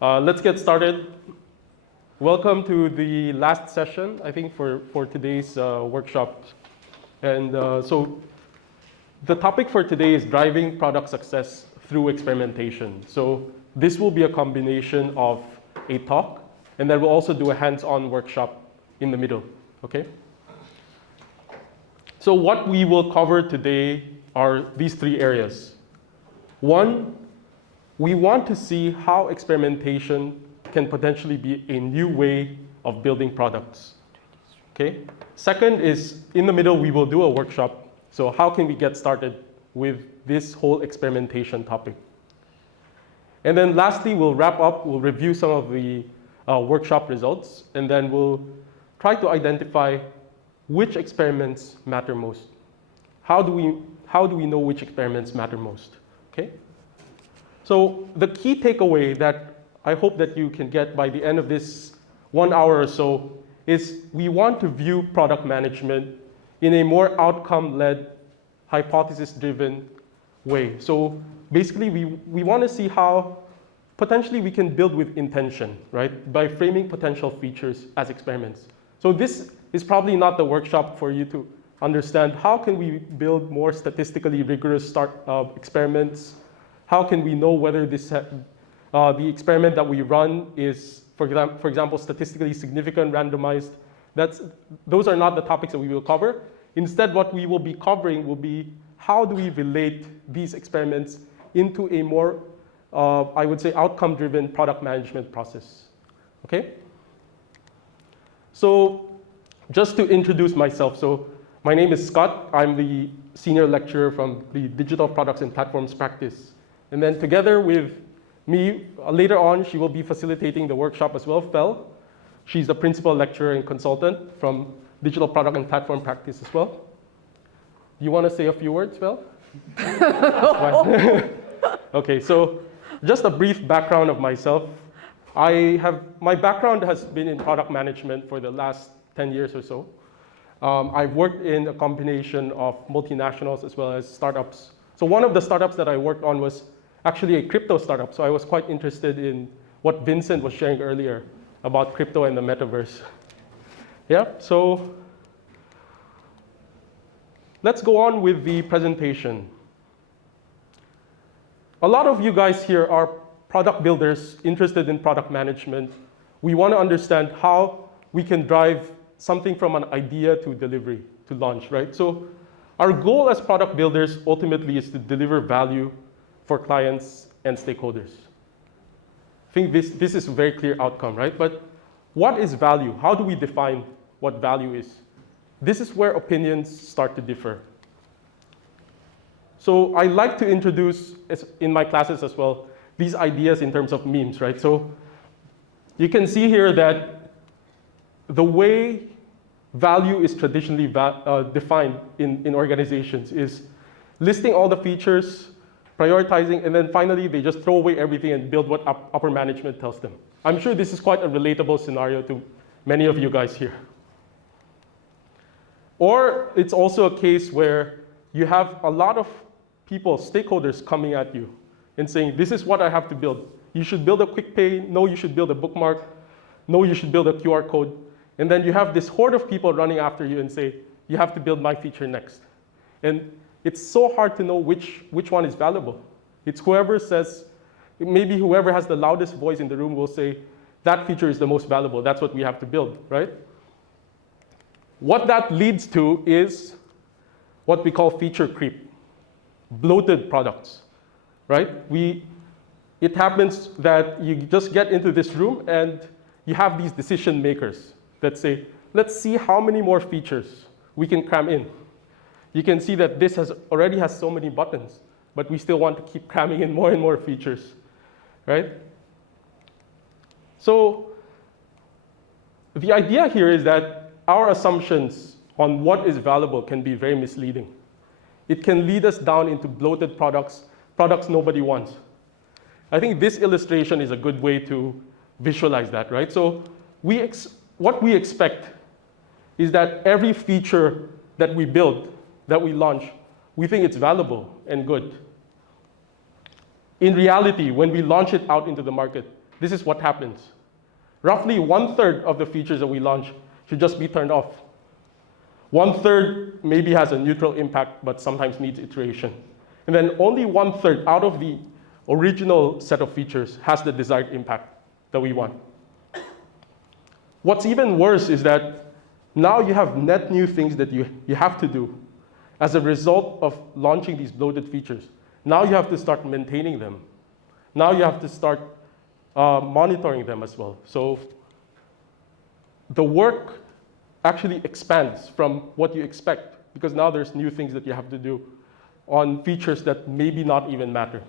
Let's get started. Welcome to the last session, I think, for today's workshop. And so the topic for today is driving product success through experimentation. So this will be a combination of a talk, and then we'll also do a hands-on workshop in the middle, okay? So what we will cover today are these three areas. One, we want to see how experimentation can potentially be a new way of building products, okay? Second is, in the middle, we will do a workshop. So how can we get started with this whole experimentation topic? And then lastly, we'll wrap up, we'll review some of the workshop results, and then we'll try to identify which experiments matter most. How do we know which experiments matter most, okay? So the key takeaway that I hope that you can get by the end of this 1 hour or so is we want to view product management in a more outcome-led, hypothesis-driven way. So basically, we want to see how potentially we can build with intention, right? By framing potential features as experiments. So this is probably not the workshop for you to understand how can we build more statistically rigorous experiments. How can we know whether this the experiment that we run is, for example, statistically significant, randomized? Those are not the topics that we will cover. Instead, what we will be covering will be how do we relate these experiments into a more, I would say, outcome-driven product management process, okay? So just to introduce myself, so my name is Scott. I'm the senior lecturer from the Digital Products and Platforms practice. And then together with me, later on, she will be facilitating the workshop as well, Fel. She's the principal lecturer and consultant from Digital Product and Platform practice as well. Do you want to say a few words, Fel? Okay, so just a brief background of myself. My background has been in product management for the last 10 years or so. I've worked in a combination of multinationals as well as startups. So one of the startups that I worked on was actually a crypto startup. So I was quite interested in what Vincent was sharing earlier about crypto and the metaverse. Yeah, so let's go on with the presentation. A lot of you guys here are product builders interested in product management. We want to understand how we can drive something from an idea to delivery, to launch, right? So our goal as product builders ultimately is to deliver value for clients and stakeholders. I think this is a very clear outcome, right? But what is value? How do we define what value is? This is where opinions start to differ. So I like to introduce, in my classes as well, these ideas in terms of memes, right? So you can see here that the way value is traditionally defined in organizations is listing all the features, prioritizing, and then finally they just throw away everything and build what upper management tells them. I'm sure this is quite a relatable scenario to many of you guys here. Or it's also a case where you have a lot of people, stakeholders coming at you and saying, this is what I have to build. You should build a quick pay. No, you should build a bookmark. No, you should build a QR code. And then you have this horde of people running after you and say, you have to build my feature next. And it's so hard to know which one is valuable. It's whoever says, maybe whoever has the loudest voice in the room will say, that feature is the most valuable. That's what we have to build, right? What that leads to is what we call feature creep, bloated products, right? It happens that you just get into this room and you have these decision makers that say, let's see how many more features we can cram in. You can see that this already has so many buttons, but we still want to keep cramming in more and more features, right? So the idea here is that our assumptions on what is valuable can be very misleading. It can lead us down into bloated products nobody wants. I think this illustration is a good way to visualize that, right? So what we expect is that every feature that we build, that we launch, we think it's valuable and good. In reality, when we launch it out into the market, this is what happens. Roughly 1/3 of the features that we launch should just be turned off. 1/3 maybe has a neutral impact, but sometimes needs iteration. And then only 1/3 out of the original set of features has the desired impact that we want. What's even worse is that now you have net new things that you have to do as a result of launching these bloated features. Now you have to start maintaining them. Now you have to start monitoring them as well. So the work actually expands from what you expect, because now there's new things that you have to do on features that maybe not even matter.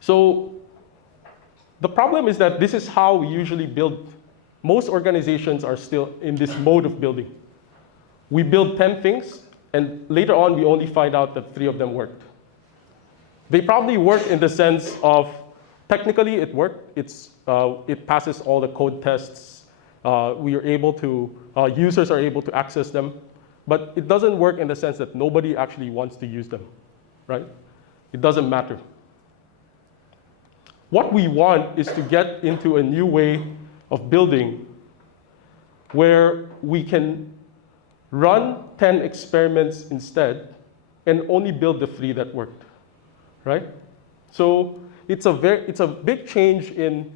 So the problem is that this is how we usually build. Most organizations are still in this mode of building. We build 10 things, and later on we only find out that 3 of them worked. They probably worked in the sense of technically it worked. It passes all the code tests. We are able to, users are able to access them. But it doesn't work in the sense that nobody actually wants to use them, right? It doesn't matter. What we want is to get into a new way of building where we can run 10 experiments instead and only build the 3 that worked, right? So it's a big change in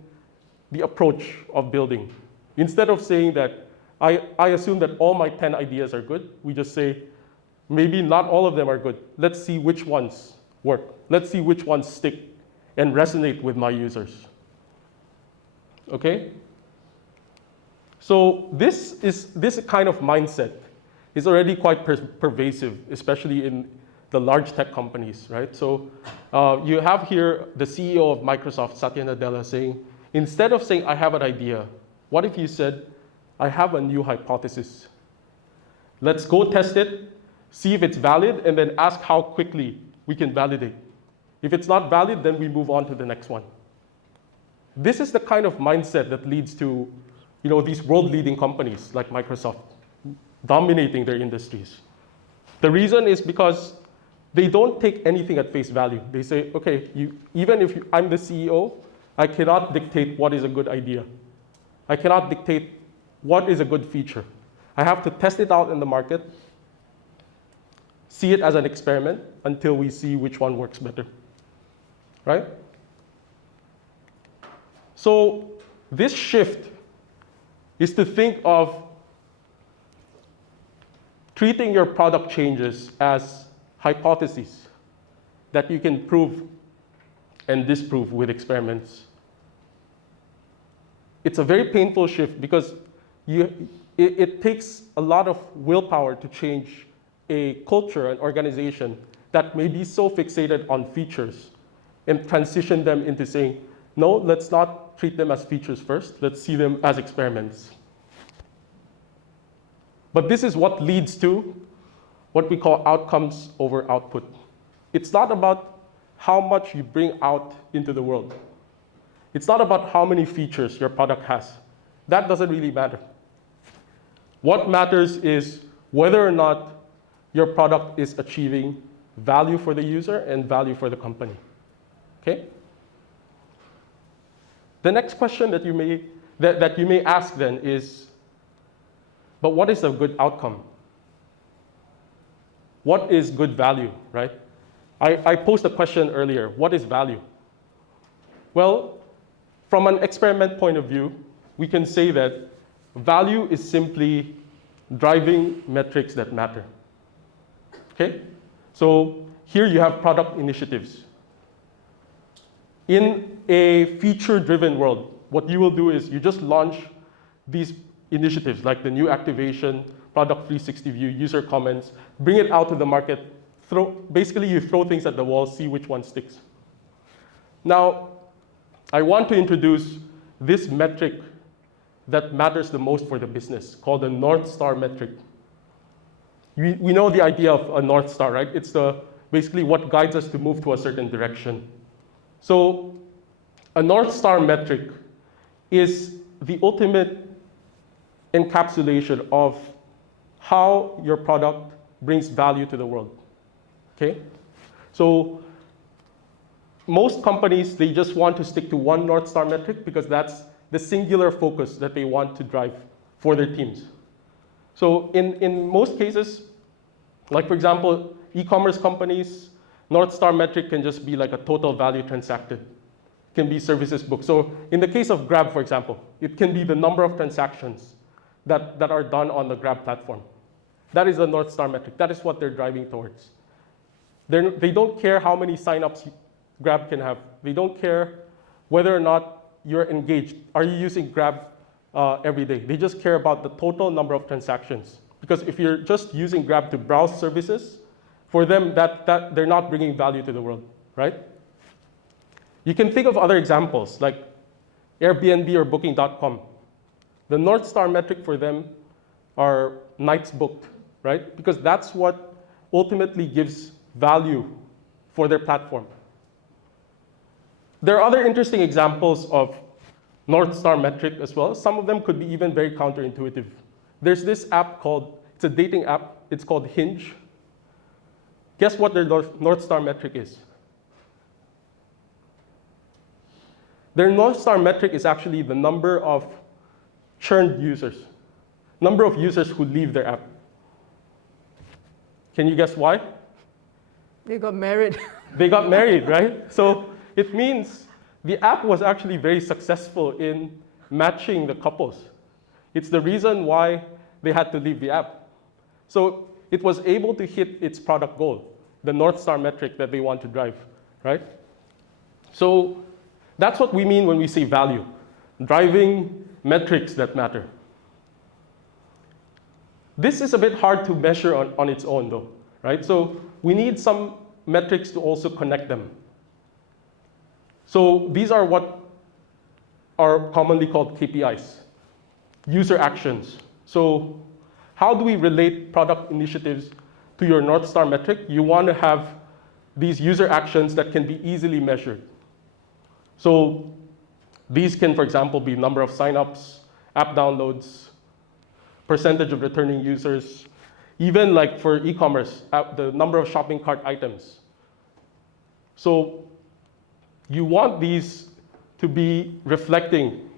the approach of building. Instead of saying that I assume that all my 10 ideas are good, we just say maybe not all of them are good. Let's see which ones work. Let's see which ones stick and resonate with my users. Okay? So this kind of mindset is already quite pervasive, especially in the large tech companies, right? So you have here the CEO of Microsoft, Satya Nadella, saying, instead of saying, I have an idea, what if you said, I have a new hypothesis. Let's go test it, see if it's valid, and then ask how quickly we can validate. If it's not valid, then we move on to the next one. This is the kind of mindset that leads to these world-leading companies like Microsoft dominating their industries. The reason is because they don't take anything at face value. They say, okay, even if I'm the CEO, I cannot dictate what is a good idea. I cannot dictate what is a good feature. I have to test it out in the market, see it as an experiment until we see which one works better, right? So this shift is to think of treating your product changes as hypotheses that you can prove and disprove with experiments. It's a very painful shift because it takes a lot of willpower to change a culture, an organization that may be so fixated on features and transition them into saying, no, let's not treat them as features first. Let's see them as experiments. But this is what leads to what we call outcomes over output. It's not about how much you bring out into the world. It's not about how many features your product has. That doesn't really matter. What matters is whether or not your product is achieving value for the user and value for the company. Okay? The next question that you may ask then is, but what is a good outcome? What is good value, right? I posed a question earlier, what is value? Well, from an experiment point of view, we can say that value is simply driving metrics that matter. Okay? So here you have product initiatives. In a feature-driven world, what you will do is you just launch these initiatives like the new activation, product 360 view, user comments, bring it out to the market. Basically, you throw things at the wall, see which one sticks. Now, I want to introduce this metric that matters the most for the business, called the North Star metric. We know the idea of a North Star, right? It's basically what guides us to move to a certain direction. So a North Star metric is the ultimate encapsulation of how your product brings value to the world. Okay? So most companies, they just want to stick to one North Star metric because that's the singular focus that they want to drive for their teams. So in most cases, like for example, e-commerce companies, North Star metric can just be like a total value transacted. It can be services booked. So in the case of Grab, for example, it can be the number of transactions that are done on the Grab platform. That is the North Star metric. That is what they're driving towards. They don't care how many signups Grab can have. They don't care whether or not you're engaged. Are you using Grab every day? They just care about the total number of transactions. Because if you're just using Grab to browse services, for them, that they're not bringing value to the world, right? You can think of other examples, like Airbnb or Booking.com. The North Star metric for them are nights booked, right? Because that's what ultimately gives value for their platform. There are other interesting examples of North Star metric as well. Some of them could be even very counterintuitive. There's this app called, it's a dating app, it's called Hinge. Guess what their North Star metric is? Their North Star metric is actually the number of churned users, number of users who leave their app. Can you guess why? They got married. They got married, right? So it means the app was actually very successful in matching the couples. It's the reason why they had to leave the app. So it was able to hit its product goal, the North Star metric that they want to drive, right? So that's what we mean when we say value, driving metrics that matter. This is a bit hard to measure on its own though, right? So we need some metrics to also connect them. So these are what are commonly called KPIs, user actions. So how do we relate product initiatives to your North Star metric? You want to have these user actions that can be easily measured. So these can, for example, be number of signups, app downloads, percentage of returning users, even like for e-commerce, the number of shopping cart items. So you want these to be reflecting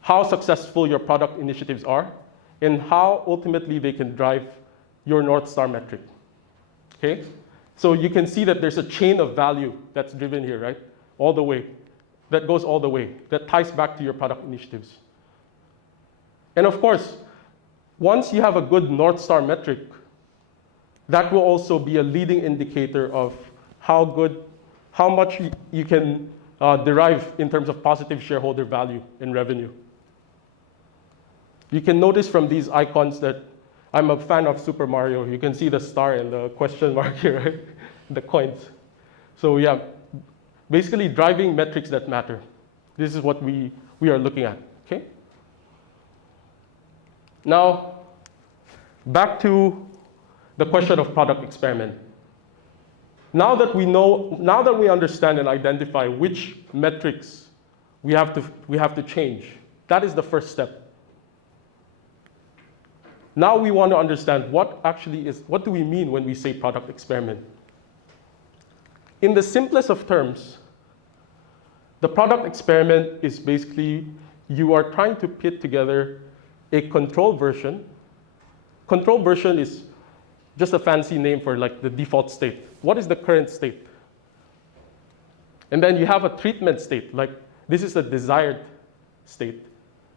how successful your product initiatives are and how ultimately they can drive your North Star metric, okay? So you can see that there's a chain of value that's driven here, right? All the way, that goes all the way, that ties back to your product initiatives. And of course, once you have a good North Star metric, that will also be a leading indicator of how much you can derive in terms of positive shareholder value and revenue. You can notice from these icons that I'm a fan of Super Mario. You can see the star and the question mark here, right? The coins. So yeah, basically driving metrics that matter. This is what we are looking at, okay? Now, back to the question of product experiment. Now that we understand and identify which metrics we have to change, that is the first step. Now we want to understand what do we mean when we say product experiment? In the simplest of terms, the product experiment is basically you are trying to put together a control version. Control version is just a fancy name for like the default state. What is the current state? And then you have a treatment state, like this is the desired state.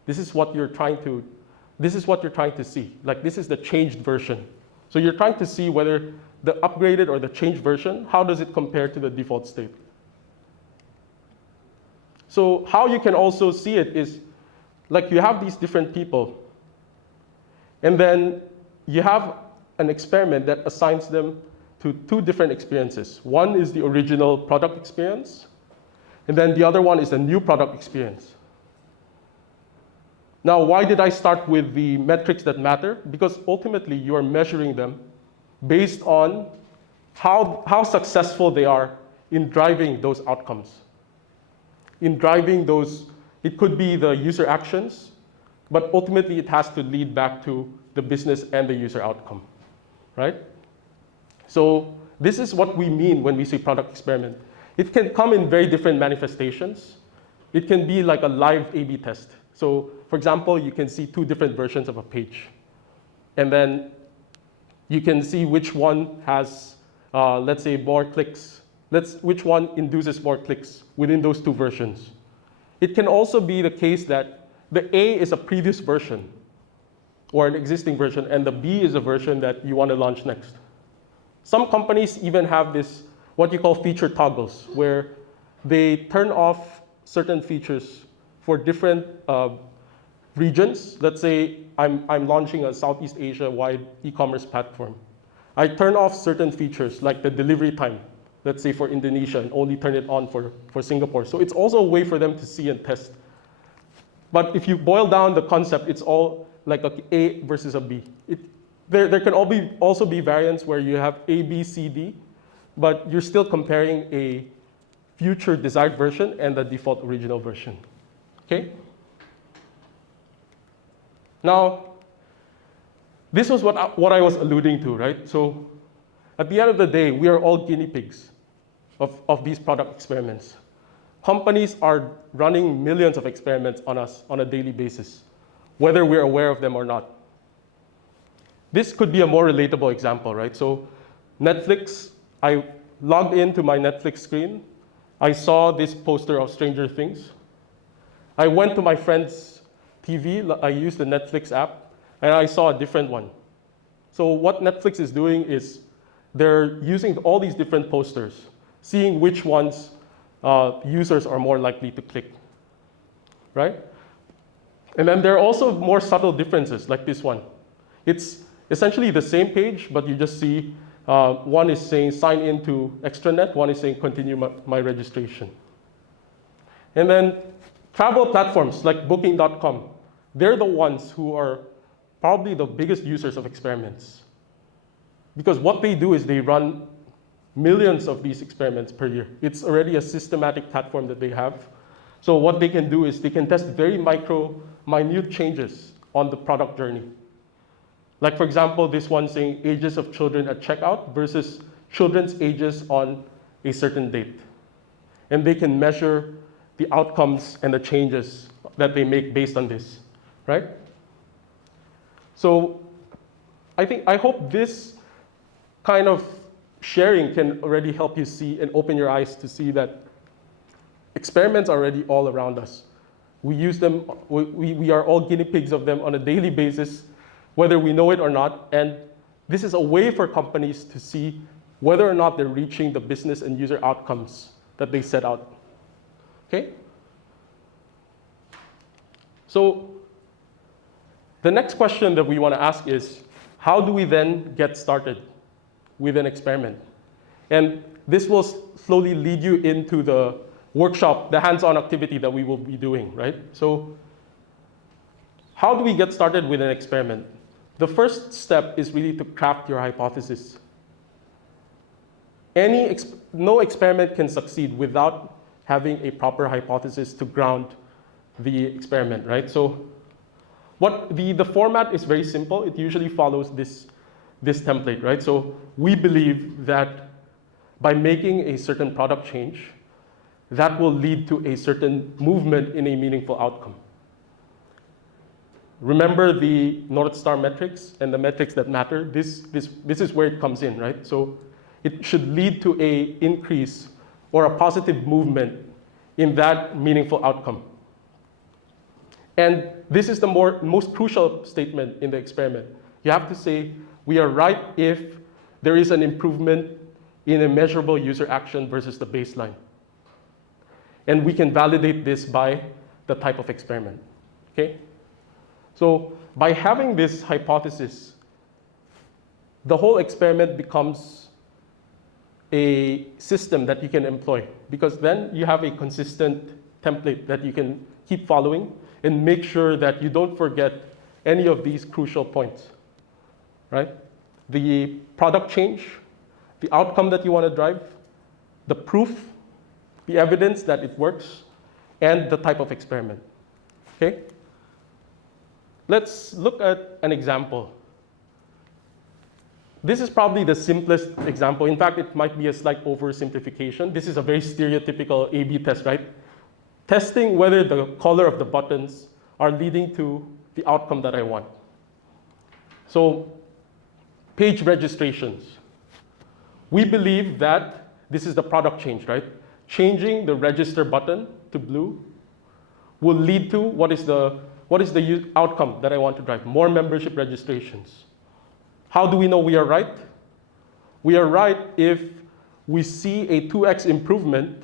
This is what you're trying to see. Like this is the changed version. So you're trying to see whether the upgraded or the changed version, how does it compare to the default state? So how you can also see it is like you have these different people, and then you have an experiment that assigns them to two different experiences. One is the original product experience, and then the other one is the new product experience. Now, why did I start with the metrics that matter? Because ultimately, you are measuring them based on how successful they are in driving those outcomes. In driving those, it could be the user actions, but ultimately it has to lead back to the business and the user outcome, right? So this is what we mean when we say product experiment. It can come in very different manifestations. It can be like a live A/B test. So for example, you can see 2 different versions of a page. And then you can see which one has, let's say, more clicks. Which one induces more clicks within those 2 versions. It can also be the case that the A is a previous version or an existing version, and the B is a version that you want to launch next. Some companies even have this, what you call feature toggles, where they turn off certain features for different regions. Let's say I'm launching a Southeast Asia-wide e-commerce platform. I turn off certain features like the delivery time, let's say for Indonesia, and only turn it on for Singapore. So it's also a way for them to see and test. But if you boil down the concept, it's all like a A versus a B. There can also be variants where you have A, B, C, D, but you're still comparing a future desired version and the default original version. Okay? Now, this was what I was alluding to, right? So at the end of the day, we are all guinea pigs of these product experiments. Companies are running millions of experiments on us on a daily basis, whether we're aware of them or not. This could be a more relatable example, right? So Netflix, I logged into my Netflix screen. I saw this poster of Stranger Things. I went to my friend's TV. I used the Netflix app, and I saw a different one. So what Netflix is doing is they're using all these different posters, seeing which ones users are more likely to click, right? And then there are also more subtle differences, like this one. It's essentially the same page, but you just see one is saying sign in to extranet, one is saying continue my registration. And then travel platforms like booking.com, they're the ones who are probably the biggest users of experiments. Because what they do is they run millions of these experiments per year. It's already a systematic platform that they have. So what they can do is they can test very minute changes on the product journey. Like for example, this one saying ages of children at checkout versus children's ages on a certain date. And they can measure the outcomes and the changes that they make based on this, right? So I hope this kind of sharing can already help you see and open your eyes to see that experiments are already all around us. We use them, we are all guinea pigs of them on a daily basis, whether we know it or not. And this is a way for companies to see whether or not they're reaching the business and user outcomes that they set out. Okay? So the next question that we want to ask is, how do we then get started with an experiment? And this will slowly lead you into the workshop, the hands-on activity that we will be doing, right? So how do we get started with an experiment? The first step is really to craft your hypothesis. No experiment can succeed without having a proper hypothesis to ground the experiment, right? So the format is very simple. It usually follows this template, right? So we believe that by making a certain product change, that will lead to a certain movement in a meaningful outcome. Remember the North Star metrics and the metrics that matter? This is where it comes in, right? So it should lead to an increase or a positive movement in that meaningful outcome. And this is the most crucial statement in the experiment. You have to say, we are right if there is an improvement in a measurable user action versus the baseline. And we can validate this by the type of experiment, okay? So by having this hypothesis, the whole experiment becomes a system that you can employ, because then you have a consistent template that you can keep following and make sure that you don't forget any of these crucial points, right? The product change, the outcome that you want to drive, the proof, the evidence that it works, and the type of experiment, okay? Let's look at an example. this is probably the simplest example. In fact, it might be a slight oversimplification. This is a very stereotypical A/B test, right? Testing whether the color of the buttons are leading to the outcome that I want. So, page registrations. We believe that this is the product change, right? Changing the register button to blue will lead to what is the outcome that I want to drive? More membership registrations. How do we know we are right? We are right if we see a 2x improvement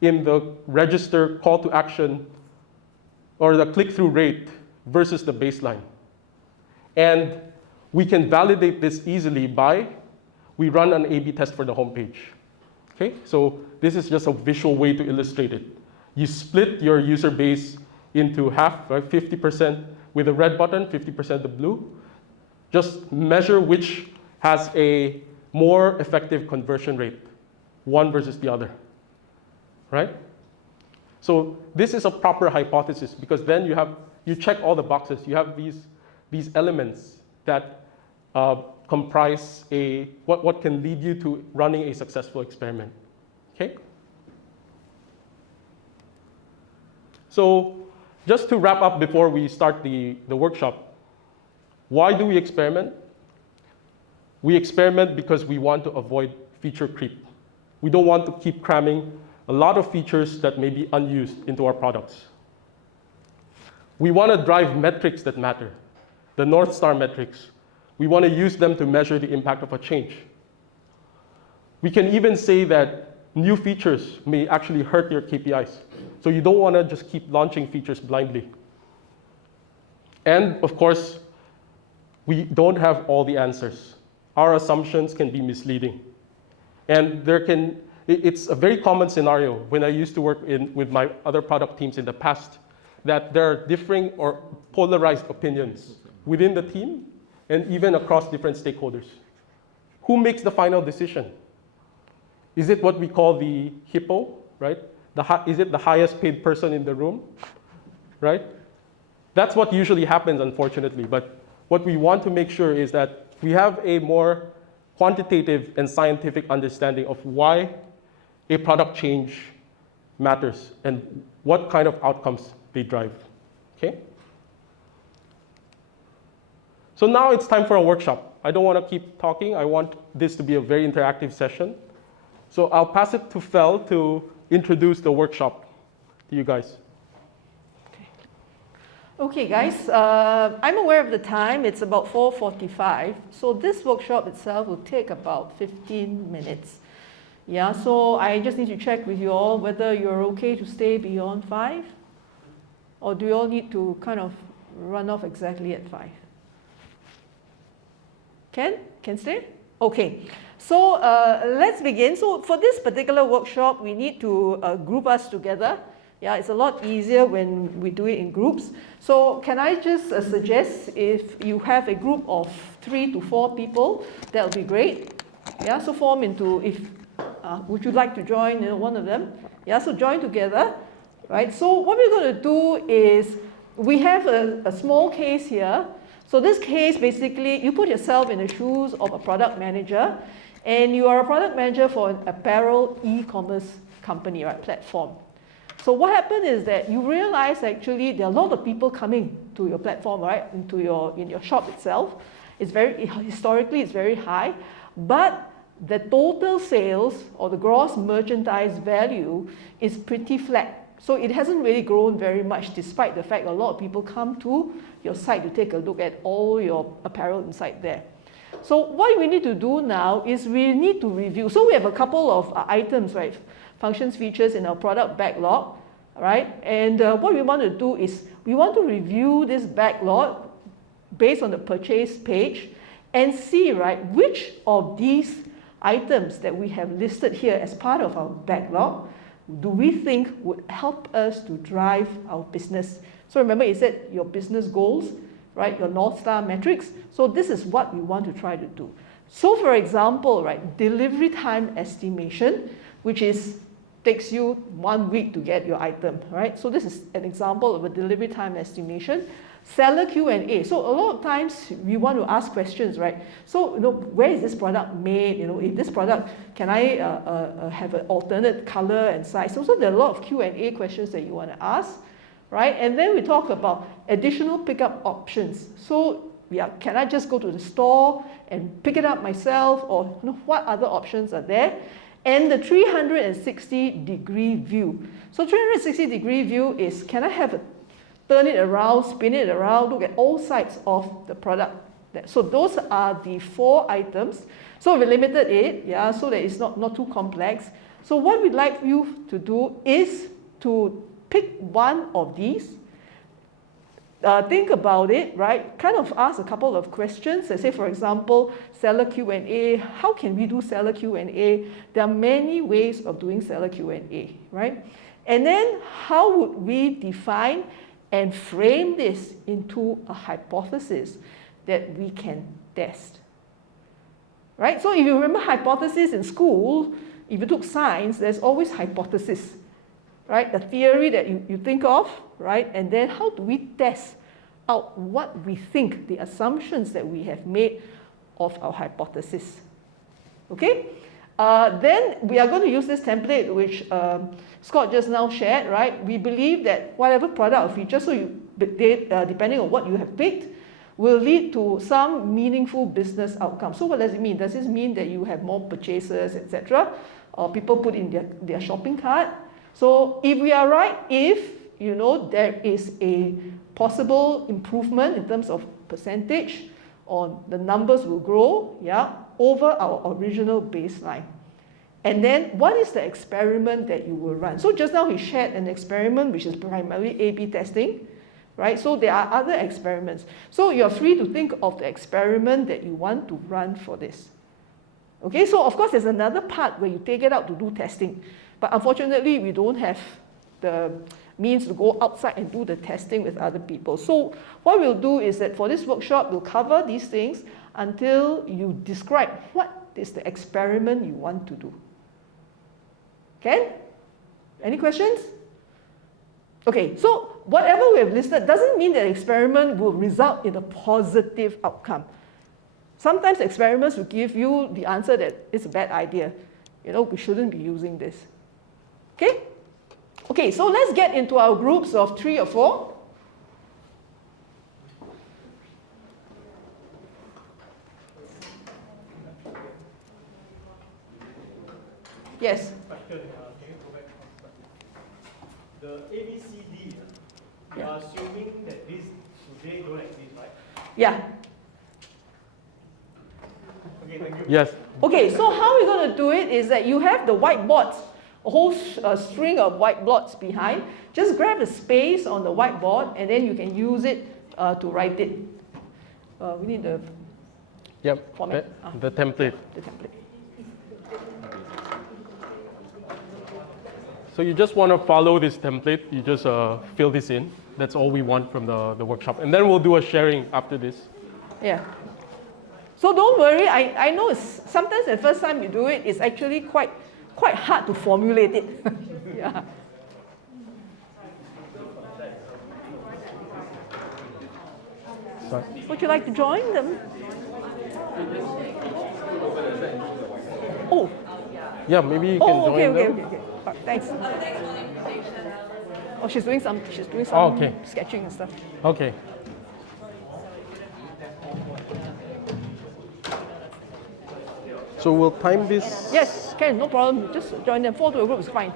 in the register call to action or the click-through rate versus the baseline. And we can validate this easily by we run an A/B test for the homepage. Okay, so this is just a visual way to illustrate it. You split your user base into half, right? 50% with the red button, 50% the blue. Just measure which has a more effective conversion rate, one versus the other, right? So this is a proper hypothesis because then you check all the boxes. You have these elements that comprise what can lead you to running a successful experiment, okay? So just to wrap up before we start the workshop, why do we experiment? We experiment because we want to avoid feature creep. We don't want to keep cramming a lot of features that may be unused into our products. We want to drive metrics that matter, the North Star metrics. We want to use them to measure the impact of a change. We can even say that new features may actually hurt your KPIs. So you don't want to just keep launching features blindly. And of course, we don't have all the answers. Our assumptions can be misleading. And it's a very common scenario when I used to work with my other product teams in the past, that there are differing or polarized opinions within the team and even across different stakeholders. Who makes the final decision? Is it what we call the hippo, right? Is it the highest paid person in the room, right? That's what usually happens, unfortunately. But what we want to make sure is that we have a more quantitative and scientific understanding of why a product change matters and what kind of outcomes they drive, okay? So now it's time for a workshop. I don't want to keep talking. I want this to be a very interactive session. So I'll pass it to Fel to introduce the workshop to you guys. Okay, guys, I'm aware of the time. It's about 4:45. So this workshop itself will take about 15 minutes. Yeah, so I just need to check with you all whether you're okay to stay beyond 5, or do you all need to kind of run off exactly at 5? Can stay? Okay, so let's begin. So for this particular workshop, we need to group us together. Yeah, it's a lot easier when we do it in groups. So can I just suggest if you have a group of 3 to 4 people, that would be great. Yeah, so form into, would you like to join one of them? Yeah, so join together, right? So what we're going to do is, we have a small case here. So this case, basically, you put yourself in the shoes of a product manager, and you are a product manager for an apparel e-commerce company, right, platform. So what happened is that you realize actually there are a lot of people coming to your platform, right, in your shop itself. Historically, it's very high, but the total sales or the gross merchandise value is pretty flat. So it hasn't really grown very much, despite the fact a lot of people come to your site to take a look at all your apparel inside there. So what we need to do now is we need to review. So we have a couple of items, right? Functions, features in our product backlog, right? And what we want to do is we want to review this backlog based on the purchase page and see, right, which of these items that we have listed here as part of our backlog do we think would help us to drive our business. So remember, it said your business goals, right, your North Star metrics. So this is what we want to try to do. So for example, right, delivery time estimation, which takes you 1 week to get your item, right? So this is an example of a delivery time estimation. Seller Q&A. So a lot of times we want to ask questions, right? So, where is this product made? If this product, can I have an alternate color and size? So there are a lot of Q&A questions that you want to ask, right? And then we talk about additional pickup options. So can I just go to the store and pick it up myself, or what other options are there? And the 360-degree view. So 360-degree view is, can I turn it around, spin it around, look at all sides of the product. So those are the 4 items. So we limited it, so that it's not too complex. So what we'd like you to do is to pick one of these, think about it, right? Kind of ask a couple of questions. Let's say, for example, seller Q&A. How can we do seller Q&A? There are many ways of doing seller Q&A, right? And then how would we define and frame this into a hypothesis that we can test, right? So if you remember hypothesis in school, if you took science, there's always hypothesis, right? The theory that you think of, right? And then how do we test out what we think, the assumptions that we have made of our hypothesis, okay? Then we are going to use this template which Scott just now shared, right? We believe that whatever product or feature, depending on what you have picked, will lead to some meaningful business outcome. So what does it mean? Does this mean that you have more purchases, etc., or people put in their shopping cart? So if we are right, if there is a possible improvement in terms of percentage, or the numbers will grow, over our original baseline. And then what is the experiment that you will run? So just now we shared an experiment which is primarily A/B testing, right? So there are other experiments. So you're free to think of the experiment that you want to run for this. Okay, so of course there's another part where you take it out to do testing. But unfortunately, we don't have the means to go outside and do the testing with other people. So what we'll do is that for this workshop, we'll cover these things until you describe what is the experiment you want to do. Okay? Any questions? Okay, so whatever we have listed doesn't mean that the experiment will result in a positive outcome. Sometimes experiments will give you the answer that it's a bad idea. We shouldn't be using this. Okay? Okay, so let's get into our groups of 3 or 4. Yes? Can you go back? The ABCD, we are assuming that these today don't exist, right? Yeah. Okay, thank you. Yes. Okay, so how we're going to do it is that you have the whiteboards, a whole string of whiteboards behind. Just grab a space on the whiteboard and then you can use it to write it. We need the format. The template. The template. So you just want to follow this template. You just fill this in. That's all we want from the workshop. And then we'll do a sharing after this. Yeah. So don't worry. I know sometimes the first time you do it, it's actually quite hard to formulate it. Yeah. Sorry. Would you like to join them? Oh. Yeah, maybe you can join them. Okay. Thanks. Oh, she's doing some sketching and stuff. Okay. So we'll time this. Yes, can, no problem. Just join them. 4 to a group is fine.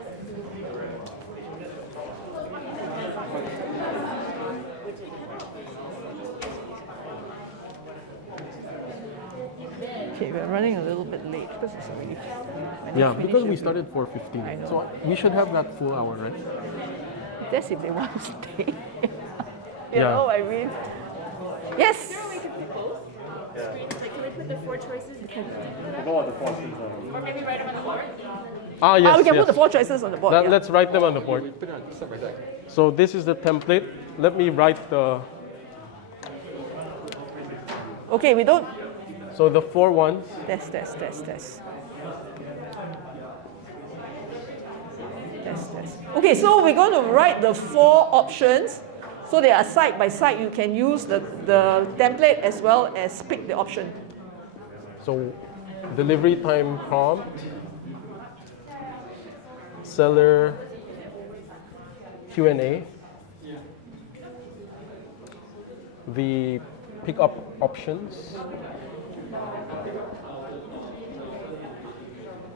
Okay, we're running a little bit late because it's already. Yeah, because we started 4:15. So we should have that full hour, right? That's if they want to stay. you Yeah. know what I mean? Yes. We could put both screens. Like, can we put the 4 choices and or maybe write them on the board? Ah, yes. We can yes. put the 4 choices on the board. Yeah. Let's write them on the board. So this is the template. Let me write the. Okay, we don't. So the 4 ones. Test. Okay, so we're going to write the 4 options. So they are side by side. You can use the template as well as pick the option. So delivery time prompt, seller Q&A, the pickup options,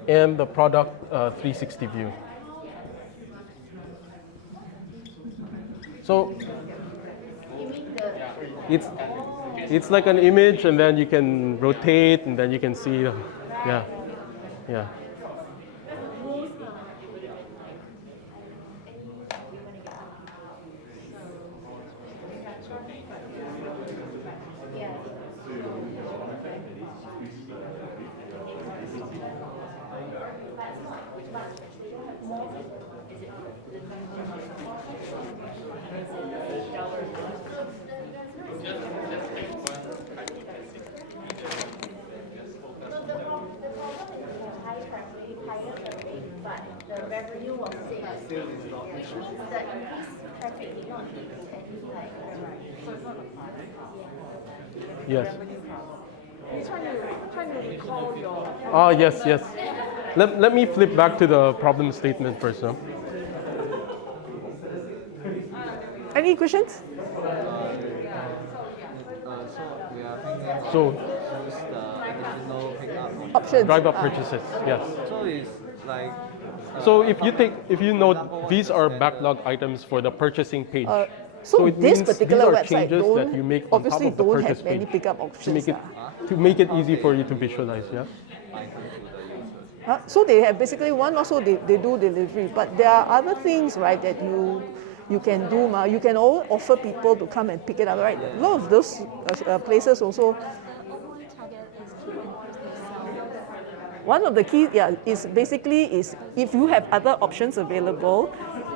and the product 360 view. So it's like an image, and then you can rotate, and then you can see, yeah. Yes. Trying to recall your. Ah, yes. Let me flip back to the problem statement first. Huh? Any questions? We are thinking of So choose the additional pickup. Options. drive up purchases. Yes. So it's like. So if you note, these are backlog items for the purchasing page. So it this means particular these are website changes that you don't, make on top obviously of the don't purchase have many page pickup to options. make it easy for you to visualize. Yeah. So they have basically one also they do delivery, but there are other things, right, that you can do. You can offer people to come and pick it up, right? A lot of those places also. One of the key, is basically if you have other options available,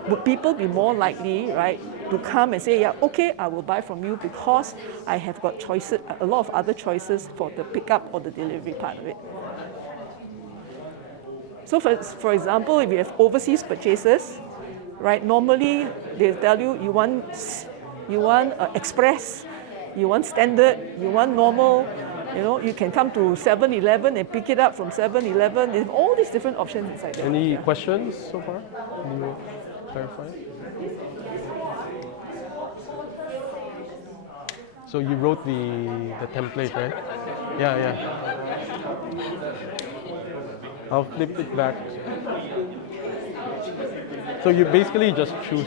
would people be more likely, right, to come and say, yeah, okay, I will buy from you because I have got choices, a lot of other choices for the pickup or the delivery part of it. So for example, if you have overseas purchases, right, normally they tell you want express, you want standard, you want normal. You can come to 7-Eleven and pick it up from 7-Eleven. There's all these different options inside there. Any questions so far? Can you clarify? So you wrote the template, right? Yeah. I'll flip it back. So you basically just choose.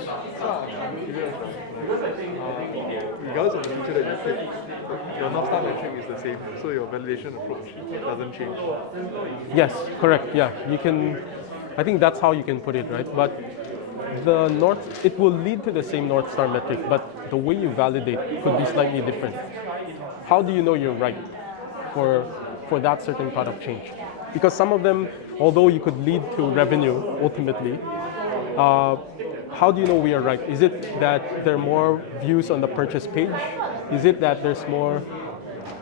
Regardless of the feature that you pick, your North Star metric is the same, so your validation approach doesn't change. Yes, correct. Yeah, you can. I think that's how you can put it, right? But it will lead to the same North Star metric, but the way you validate could be slightly different. How do you know you're right for that certain product change? Because some of them, although you could lead to revenue ultimately, how do you know we are right? Is it that there are more views on the purchase page? Is it that there's more,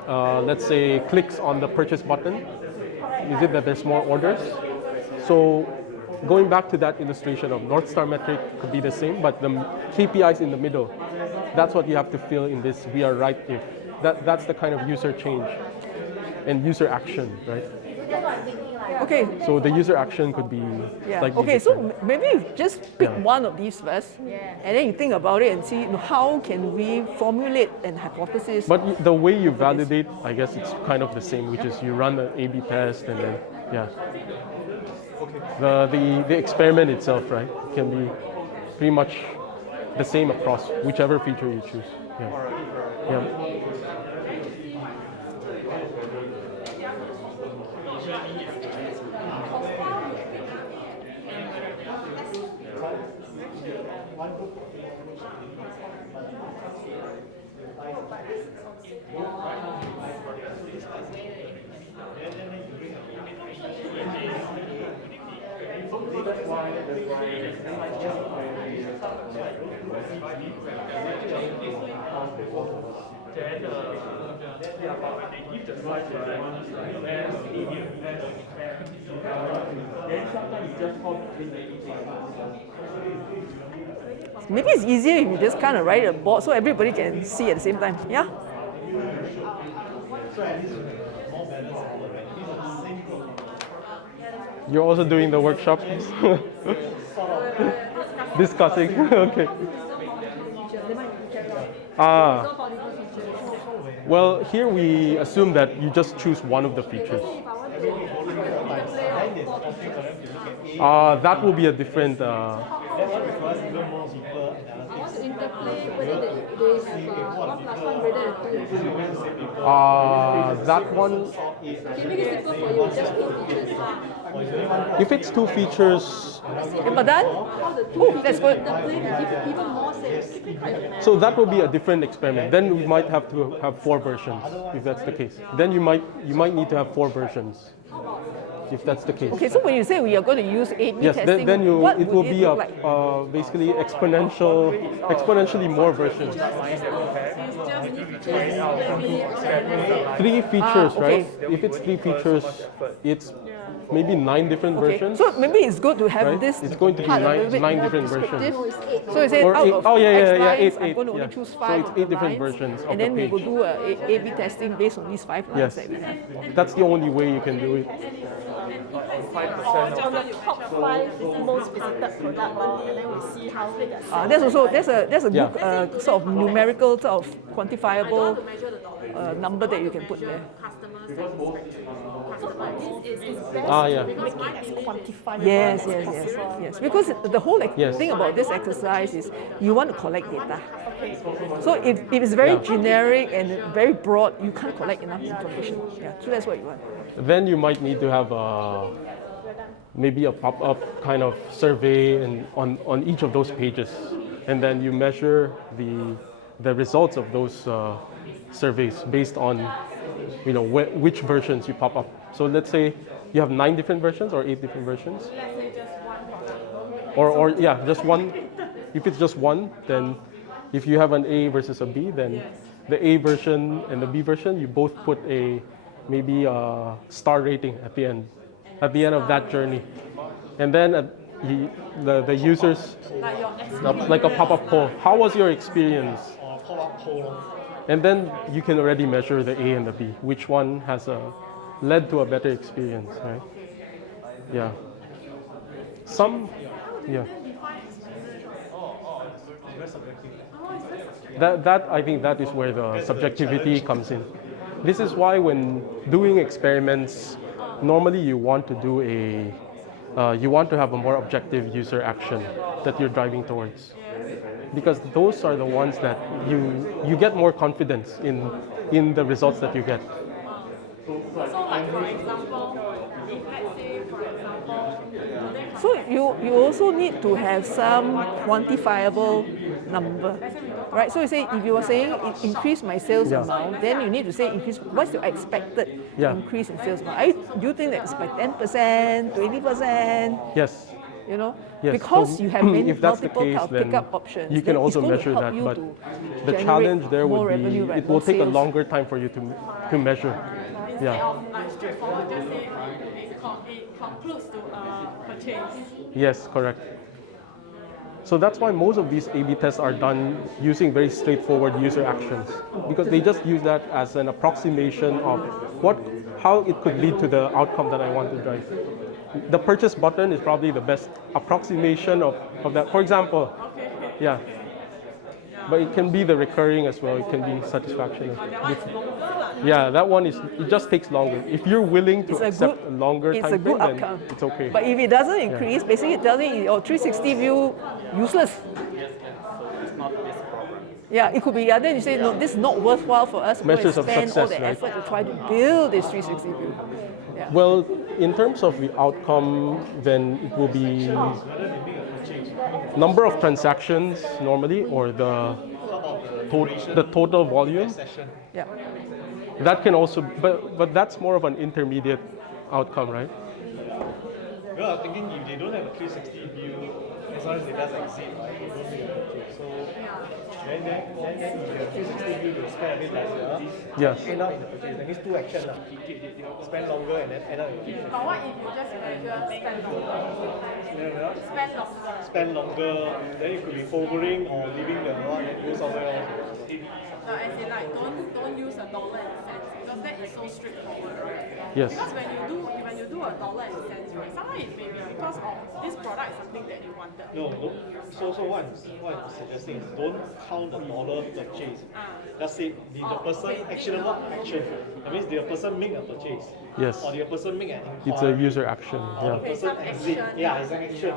let's say, clicks on the purchase button? Is it that there's more orders? So going back to that illustration of North Star metric could be the same, but the KPIs in the middle, that's what you have to fill in this we are right if. That's the kind of user change and user action, right? Okay. So the user action could be slightly Okay, different. so maybe you just pick Yeah. one of these first, and then you think about it and see how can we formulate an hypothesis. But the way you validate, I guess it's kind of the same, which is you run an A/B test and then, the experiment itself, right, can be pretty much the same across whichever feature you choose. Yeah. then they give the size as medium, then sometimes you just call between everything. Maybe it's easier if you just kind of write a board so everybody can see at the same time. Yeah? You're also doing the workshop? Discussing, okay. Well, here we assume that you just choose one of the features. That will be a different. That one. If it's two features, But then, oh, that's good. so that will be a different experiment. Then we might have to have 4 versions, if that's the case. Then you might need to have 4 versions, if that's the case. Okay, so when you say we are going to use A/B Yes, testing, then what it would will be look like? basically exponentially more versions. 3 features, okay. right? If it's 3 features, it's maybe 9 different Okay, versions. so maybe it's good to have Right? this It's going to be part a nine- little bit nine more different descriptive. versions. So you say Or out eight- of oh, yeah, X yeah, yeah, lines, eight, I'm going to only yeah. choose So 5 it's of the 8 different lines, versions of and the then we will page. do A/B testing based on these 5 lines Yes, that we have. that's the only way you can do it. Top 5 most visited product, and then we see how they get. That's a Yeah. good sort of numerical, sort of quantifiable number that you can put there. Yeah. Yes. Because the whole Yes. thing about this exercise is you want to collect data. So if it's very Yeah. generic and very broad, you can't collect enough information. Yeah, so that's what you want. Then you might need to have maybe a pop-up kind of survey and on each of those pages, and then you measure the results of those surveys based on which versions you pop up. So let's say you have 9 different versions or 8 different versions. Or yeah, just one. If it's just one, then if you have an A versus a B, then the A version and the B version, you both put maybe a star rating at the end of that journey. And then the users, like a pop-up poll, how was your experience? And then you can already measure the A and the B, which one has led to a better experience, right? Yeah. Yeah. That I think that is where the subjectivity comes in. This is why when doing experiments, normally you want to do you want to have a more objective user action that you're driving towards, because those are the ones that you get more confidence in the results that you get. So like for example, if let's say for example, So you also need to have some quantifiable number, right? So you say if you were saying increase my sales Yeah. amount, then you need to say increase. What's your expected Yeah. increase in sales amount? Do you think that it's by 10%, 20%? Yes. You know, Yes, because so you have many if that's the multiple case, kind of then pickup options. you can then it's also going to measure help that, you but to the generate challenge there more would be revenue, right? it will More take a sales. longer time for you to measure. instead Yeah. of straightforward, just say it concludes to purchase. Yes, correct. So that's why most of these A/B tests are done using very straightforward user actions, because they just use that as an approximation of how it could lead to the outcome that I want to drive. The purchase button is probably the best approximation of that. For example, yeah. But it can be the recurring as well. It can be satisfaction. Yeah, that one it just takes longer. If you're willing to It's a accept good- a longer it's time a good frame, then outcome. it's okay. But if it doesn't increase, basically it tells me your 360 view useless. Yeah, it could be. Yeah, then you say no, this is not worthwhile for us. We're going Measures to of spend all success, the right? effort to try to build this 360 view. Yeah. Well, in terms of the outcome, then it will be number of transactions normally, or the total volume. Yeah. That can also, but that's more of an intermediate outcome, right? Well, I'm thinking if they don't have a 360 view, sometimes it does exceed, right? You don't make a purchase. So then if you're 360 view, you spend a bit lesser. Yes. End up in the purchase. That means two actions. Spend longer and then end up in the purchase. But what if you just measure spend longer? Spend longer. Spend longer, then it could be hovering or leaving the one and go somewhere else. No, as in like don't use $1 and cents because that is so straightforward, right? Yes. Because when you do $1 and cents, right, sometimes it may be because of this product is something that you wanted. No. So what I'm suggesting is don't count the dollar purchase. Just say did the person actionable action. That means did the person make a purchase? Yes. Or did the person make an inquiry? It's a user action. Or Yeah. the person some exit. action. Yeah, it's an action.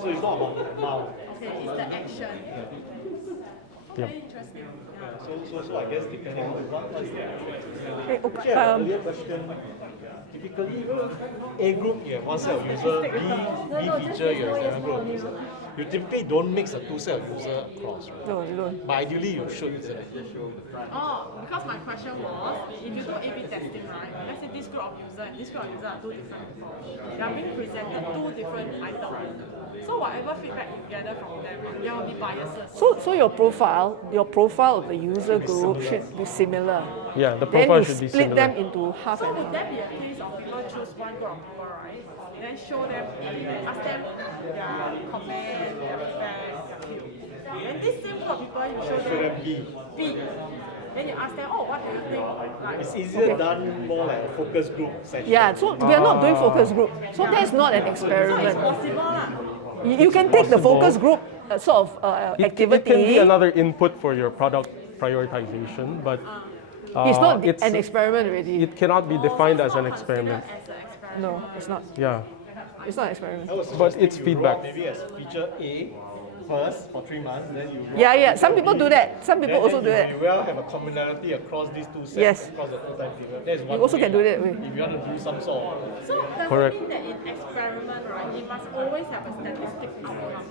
So it's not about the amount. Okay, it's the action. Yeah. Very interesting. Yeah. So I guess depending on what is the action. Okay, Actually, I have an earlier question. Typically, A group you have one set of user, B feature you have another group of user. You typically don't mix the two set of user across, right? No, you don't. But ideally you should, isn't it? Oh, because my question was, if you do A/B testing, right? Let's say this group of user and this group of user are two different people. They are being presented two different items. So whatever feedback you gather from them, there will be biases. So your profile of the user group should be similar. Yeah, the Then profile you should be split similar. them into half So and would half. there be a case of people choose one group of people, right? Then show them, ask them their comment, their feedback, their view. Then this same group of people, you show them B. Then you ask them, oh, what do you think? Like, It's easier done more like a focus group session. Yeah, so we are not doing focus group. So that's not an so it's experiment. possible lah. You can take the possible. focus group sort of activity. It can be another input for your product prioritization, but It's not an experiment already. It cannot be Oh, defined so as it's an not experiment. considered as an experiment. No, it's not. Yeah. It's not an experiment. I was But suggesting it's you feedback. roll out maybe as feature A first for 3 months, then you roll Yeah, out yeah. feature Some people B. do that. Some people also do Then that. you will have a commonality across these two sets Yes. across the whole time period. That is one You also way can do lah. that way. If you want to do some sort of So does Correct. it mean that in experiment, right, it must always have a statistic outcome?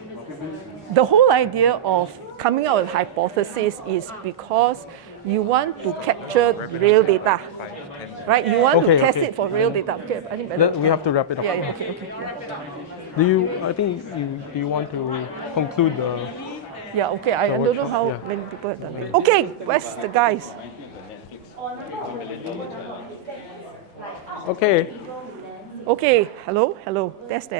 The whole idea of coming out with hypothesis is because you want to capture real data, right? You want Okay, to test okay. it for real data. Okay, I think better. We have to wrap it up. Yeah, yeah, okay. Do you want to conclude the Yeah, okay. I don't know workshop, how yeah. many people have done it. Okay, where's the guys? Okay. Okay, hello. Test.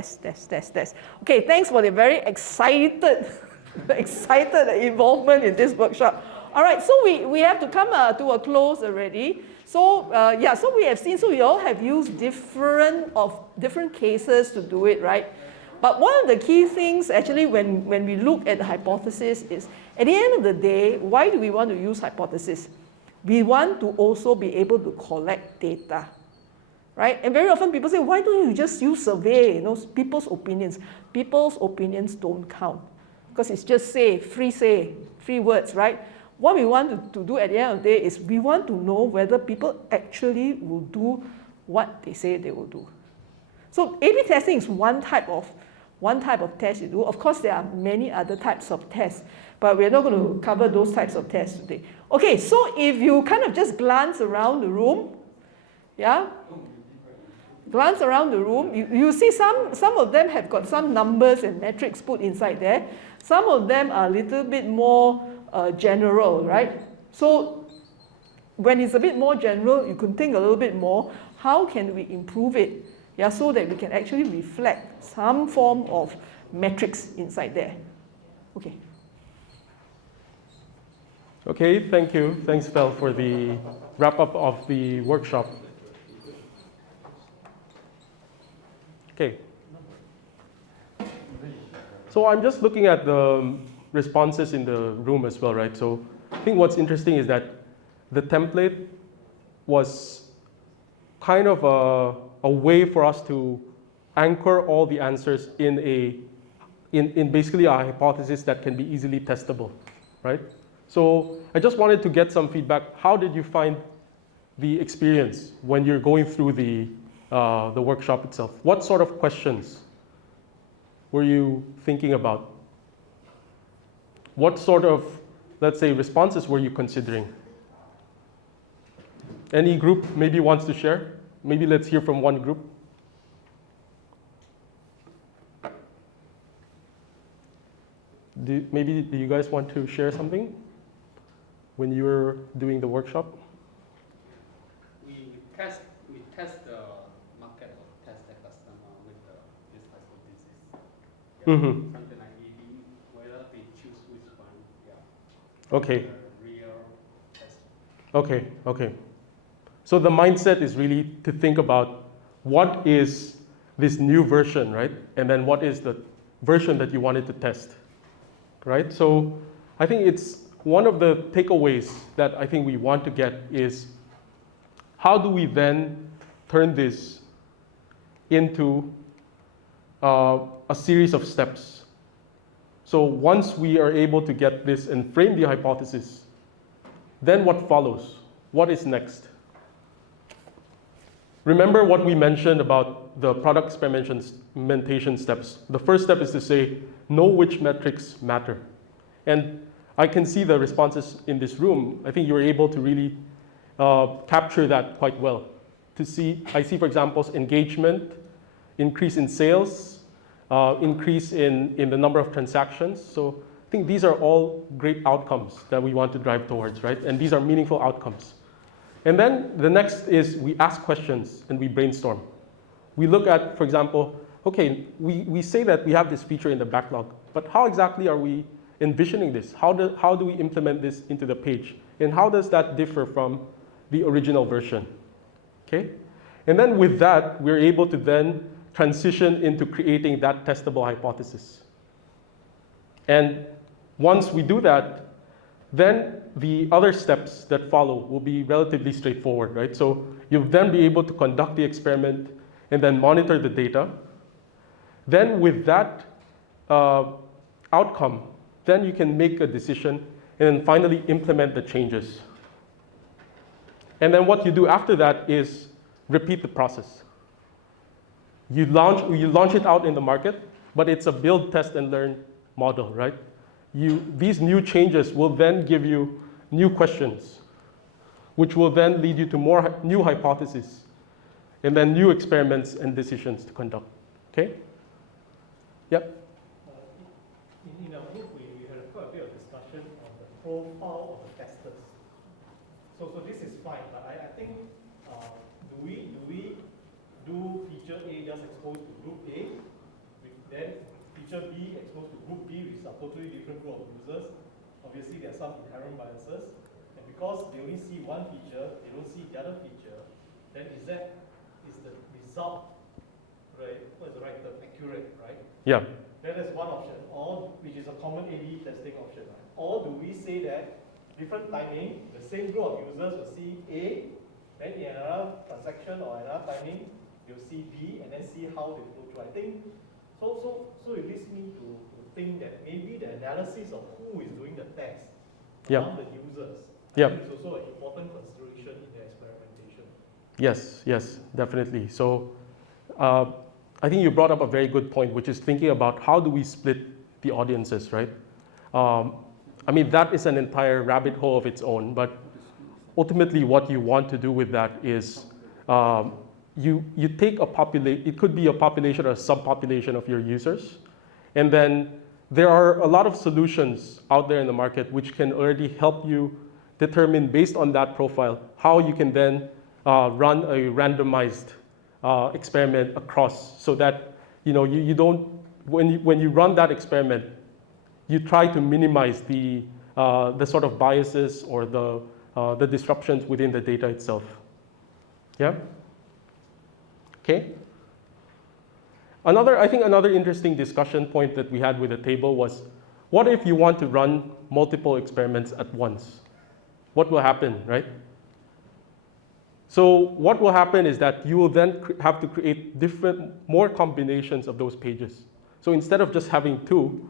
Okay, thanks for the very excited involvement in this workshop. All right, so we have to come to a close already. So so we have seen, so we all have used different cases to do it, right? But one of the key things actually when we look at the hypothesis is, at the end of the day, why do we want to use hypothesis? We want to also be able to collect data. Right? And very often people say, why don't you just use survey, people's opinions? People's opinions don't count because it's just free words, right? What we want to do at the end of the day is we want to know whether people actually will do what they say they will do. So A/B testing is one type of test you do. Of course, there are many other types of tests, but we're not going to cover those types of tests today. Okay, so if you kind of just glance around the room, you see some of them have got some numbers and metrics put inside there. Some of them are a little bit more general, right? So when it's a bit more general, you can think a little bit more, how can we improve it? Yeah, so that we can actually reflect some form of metrics inside there. Okay. Okay, thank you. Thanks, Fel, for the wrap-up of the workshop. Okay. So I'm just looking at the responses in the room as well, right? So I think what's interesting is that the template was kind of a way for us to anchor all the answers in basically a hypothesis that can be easily testable, right? So I just wanted to get some feedback. How did you find the experience when you're going through the workshop itself? What sort of questions were you thinking about? What sort of, let's say, responses were you considering? Any group maybe wants to share? Maybe let's hear from one group. Maybe do you guys want to share something when you were doing the workshop? We test the market or test the customer with this hypothesis. Mm-hmm. Something like maybe whether they choose which one. Okay. Real test. Okay. Okay. So the mindset is really to think about what is this new version, right? And then what is the version that you wanted to test, right? So I think it's one of the takeaways that I think we want to get is how do we then turn this into a series of steps? So once we are able to get this and frame the hypothesis, then what follows? What is next? Remember what we mentioned about the product experimentation steps. The first step is to say, know which metrics matter. And I can see the responses in this room. I think you're able to really capture that quite well. I see, for example, engagement, increase in sales, increase in the number of transactions. So I think these are all great outcomes that we want to drive towards, right? And these are meaningful outcomes. And then the next is we ask questions and we brainstorm. We look at, for example, okay, we say that we have this feature in the backlog, but how exactly are we envisioning this? How do we implement this into the page? And how does that differ from the original version? Okay? And then with that, we're able to then transition into creating that testable hypothesis. And once we do that, then the other steps that follow will be relatively straightforward, right? So you'll then be able to conduct the experiment and then monitor the data. Then with that outcome, then you can make a decision and then finally implement the changes. And then what you do after that is repeat the process. You launch it out in the market, but it's a build, test, and learn model, right? These new changes will then give you new questions, which will then lead you to more new hypotheses, and then new experiments and decisions to conduct. Okay? Yep. In our group, we had quite a bit of discussion on the profile of the testers. So this is fine, but I think do we do feature A just exposed to group A, then feature B exposed to group B, which is a totally different group of users? Obviously, there are some inherent biases, and because they only see one feature, they don't see the other feature, then is the result, right? What is the right term? Accurate, right? Yeah. That is one option, or which is a common A/B testing option. Right? Or do we say that different timing, the same group of users will see A, then in another transaction or another timing, you'll see B, and then see how they flow through. I think so it leads me to think that maybe the analysis of who is doing the test among the users is also an important consideration in the experimentation. Yes, definitely. So I think you brought up a very good point, which is thinking about how do we split the audiences, right? I mean, that is an entire rabbit hole of its own, but ultimately what you want to do with that is you take a population, it could be a population or a subpopulation of your users, and then there are a lot of solutions out there in the market which can already help you determine based on that profile how you can then run a randomized experiment across, so that you don't, when you run that experiment, you try to minimize the sort of biases or the disruptions within the data itself. Yeah. Okay. I think another interesting discussion point that we had with the table was, what if you want to run multiple experiments at once? What will happen, right? So what will happen is that you will then have to create more combinations of those pages. So instead of just having two,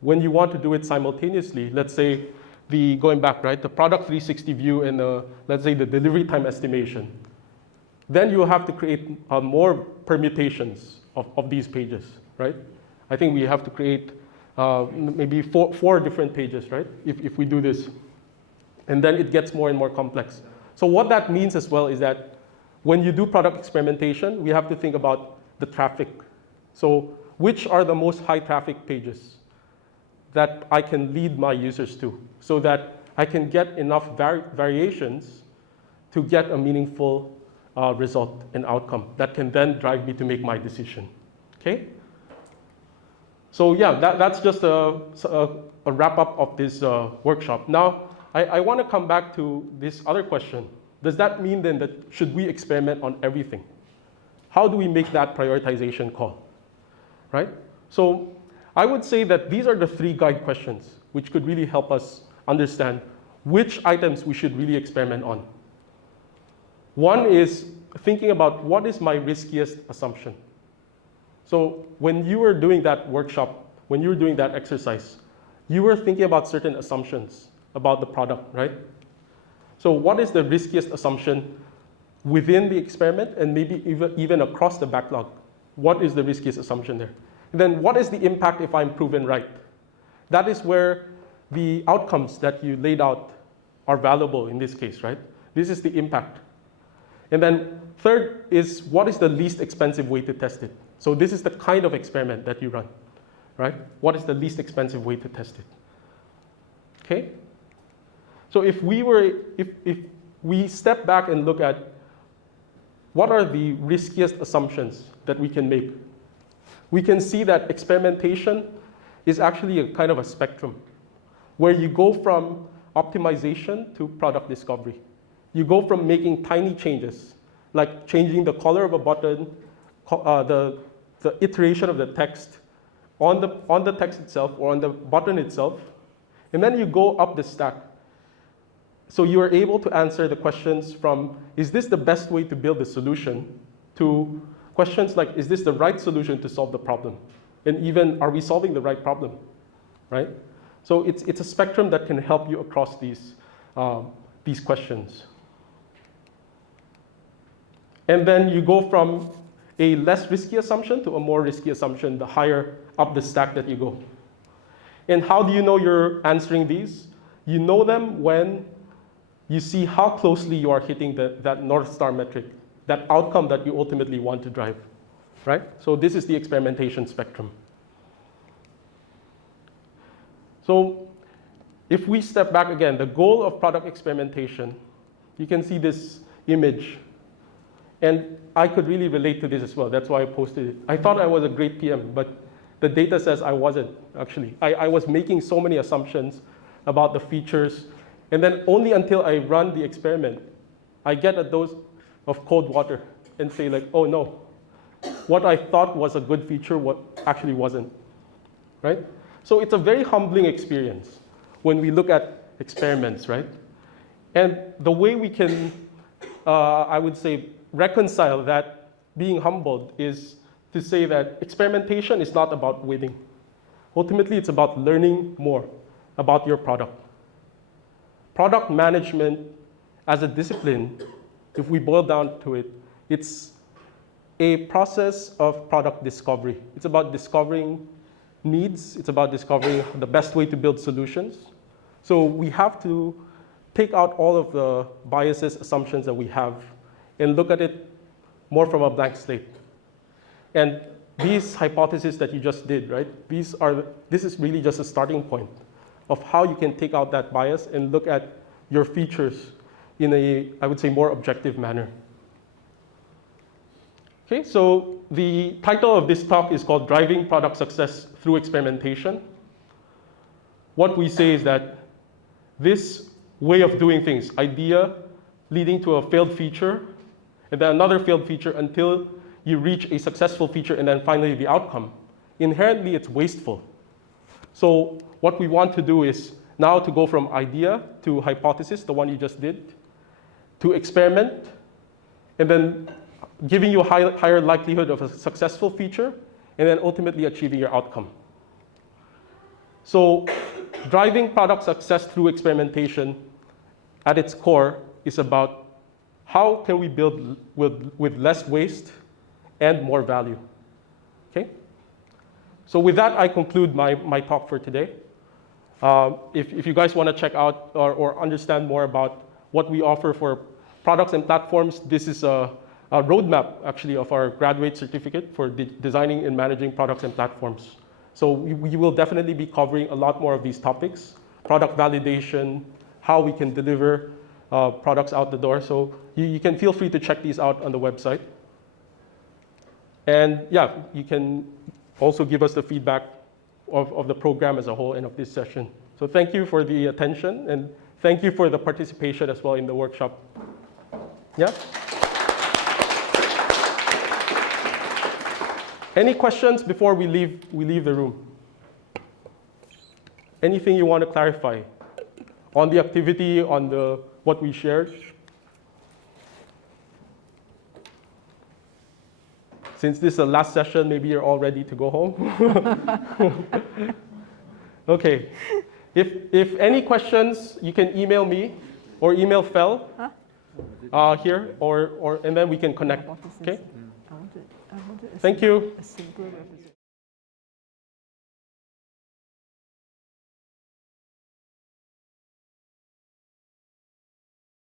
when you want to do it simultaneously, let's say going back, right, the product 360 view and let's say the delivery time estimation, then you'll have to create more permutations of these pages, right? I think we have to create maybe four different pages, right? If we do this. And then it gets more and more complex. So what that means as well is that when you do product experimentation, we have to think about the traffic. So which are the most high traffic pages? that I can lead my users to, so that I can get enough variations to get a meaningful result and outcome that can then drive me to make my decision. Okay? So yeah, that's just a wrap up of this workshop. Now, I want to come back to this other question. Does that mean then that should we experiment on everything? How do we make that prioritization call, right? So I would say that these are the 3 guide questions which could really help us understand which items we should really experiment on. One is thinking about what is my riskiest assumption. So when you were doing that workshop, when you were doing that exercise, you were thinking about certain assumptions about the product, right? So what is the riskiest assumption within the experiment and maybe even across the backlog? What is the riskiest assumption there? And then what is the impact if I'm proven right? That is where the outcomes that you laid out are valuable in this case, right? This is the impact. And then third is what is the least expensive way to test it? So this is the kind of experiment that you run, right? What is the least expensive way to test it? Okay? So if we step back and look at what are the riskiest assumptions that we can make, we can see that experimentation is actually a kind of a spectrum where you go from optimization to product discovery. You go from making tiny changes, like changing the color of a button, the iteration of the text on the text itself or on the button itself, and then you go up the stack. So you are able to answer the questions from, is this the best way to build a solution, to questions like, is this the right solution to solve the problem? And even, are we solving the right problem, right? So it's a spectrum that can help you across these questions. And then you go from a less risky assumption to a more risky assumption, the higher up the stack that you go. And how do you know you're answering these? You know them when you see how closely you are hitting that North Star metric, that outcome that you ultimately want to drive, right? So this is the experimentation spectrum. So if we step back again, the goal of product experimentation, you can see this image. And I could really relate to this as well. That's why I posted it. I thought I was a great PM, but the data says I wasn't, actually. I was making so many assumptions about the features. And then only until I run the experiment, I get a dose of cold water and say like, oh no, what I thought was a good feature, what actually wasn't, right? So it's a very humbling experience when we look at experiments, right? And the way we can, I would say, reconcile that being humbled is to say that experimentation is not about winning. Ultimately, it's about learning more about your product. Product management as a discipline, if we boil down to it, it's a process of product discovery. It's about discovering needs. It's about discovering the best way to build solutions. So we have to take out all of the biases, assumptions that we have, and look at it more from a blank slate. And these hypotheses that you just did, right? This is really just a starting point of how you can take out that bias and look at your features in a, I would say, more objective manner. Okay, so the title of this talk is called Driving Product Success Through Experimentation. What we say is that this way of doing things, idea leading to a failed feature, and then another failed feature until you reach a successful feature, and then finally the outcome, inherently it's wasteful. So what we want to do is now to go from idea to hypothesis, the one you just did, to experiment, and then giving you a higher likelihood of a successful feature, and then ultimately achieving your outcome. So driving product success through experimentation at its core is about how can we build with less waste and more value, okay? So with that, I conclude my talk for today. If you guys want to check out or understand more about what we offer for products and platforms, this is a roadmap, actually, of our graduate certificate for designing and managing products and platforms. So we will definitely be covering a lot more of these topics, product validation, how we can deliver products out the door. So you can feel free to check these out on the website. And yeah, you can also give us the feedback of the program as a whole and of this session. So thank you for the attention, and thank you for the participation as well in the workshop. Yeah? Any questions before we leave the room? Anything you want to clarify on the activity, on what we shared? Since this is the last session, maybe you're all ready to go home. Okay. If any questions, you can email me or email Fel here, and then we can connect. Okay? I wanted Thank you. a simple representation.